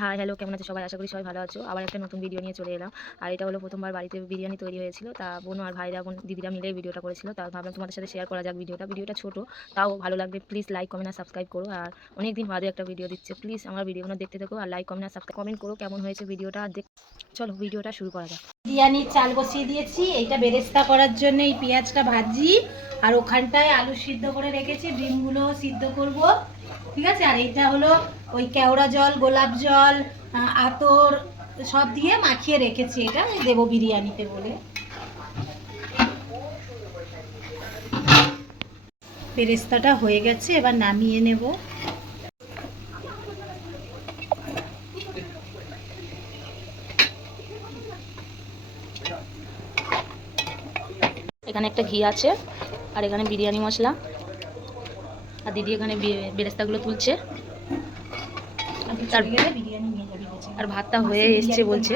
Hi hello কেমন আছে সবাই? আশা করি সবাই ভালো আছো। আবার একটা নতুন ভিডিও নিয়ে চলে এলাম। আর এটা হলো প্রথমবার বাড়িতে বিরিয়ানি তৈরি হয়েছিল। তা বোন আর ভাইরা বোন দিদিরা মিলে ভিডিওটা করেছিল। তা ভাবলাম তোমাদের সাথে শেয়ার করা যাক ভিডিওটা। ভিডিওটা ছোট, তাও ভালো লাগবে। প্লিজ লাইক কমেন্ট আর সাবস্ক্রাইব করো। আর অনেক দিন বাদে একটা ভিডিও দিচ্ছে। প্লিজ আমার ভিডিওগুলো দেখতে থাকো, আর লাইক কমেন্ট আর সাবস্ক্রাইব কমেন্ট করো কেমন হয়েছে ভিডিওটা। আর দেখ চলো, ভিডিওটা শুরু করা যাক। বিরিয়ানির চাল বসিয়ে দিয়েছি। এইটা বেরেস্তা করার জন্য এই পেঁয়াজটা ভাজি। আর ওখানটায় আলু সিদ্ধ করে রেখেছি। ডিমগুলো সিদ্ধ করব। ঠিক আছে? আর এইটা হলো ওই কেওড়া জল, গোলাপ জল আতর সব দিয়ে মাখিয়ে রেখেছি এটা। দেবো বিরিয়ানিতে বলে। বেরেস্তাটা হয়ে গেছে, এবার নামিয়ে নেব। এখানে একটা ঘি আছে, আর এখানে বিরিয়ানি মশলা। আর দিদি এখানে বেরেস্তাগুলো তুলছে। তার। আর ভাতটা হয়ে এসছে বলছে।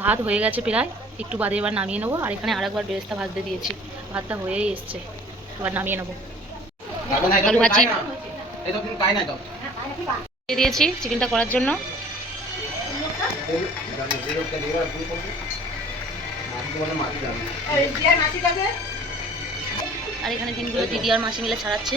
ভাত। হয়ে গেছে প্রায় একটু বাদে এবার নামিয়ে নেব। আর এখানে আর আরেকবার বেরেস্তা ভাজতে দিয়েছি। ভাতটা হয়েই এসছে। এবার নামিয়ে নেব। আলু ভাজি। দিয়েছি চিকেনটা করার জন্য। আর এখানে দিনগুলো দিদি আর মাসি মিলে ছাড়াচ্ছে।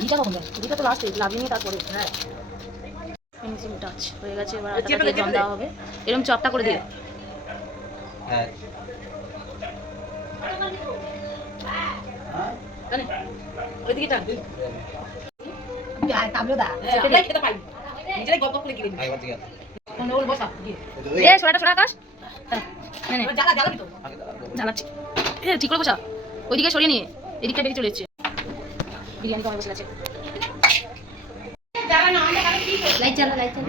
ঘিটা কখন দেয় ঘিটা তো লাস্টে লাভিয়ে নিয়ে তারপরে। হ্যাঁ। ফিনিশিং টাচ হয়ে গেছে এবার আটাটা জল দেওয়া হবে। এরকম চপটা করে দিয়ে কাবলো দা। এ সোনাটা সোনা আকাশ। না না। জ্বালাচ্ছি। এ ঠিক করে বসা। ওইদিকে সরিয়ে নিয়ে এদিকটা বেরিয়ে চলে এসছে। বিরিয়ানি কমে বসে আছে। লাইট চালা লাইট চালা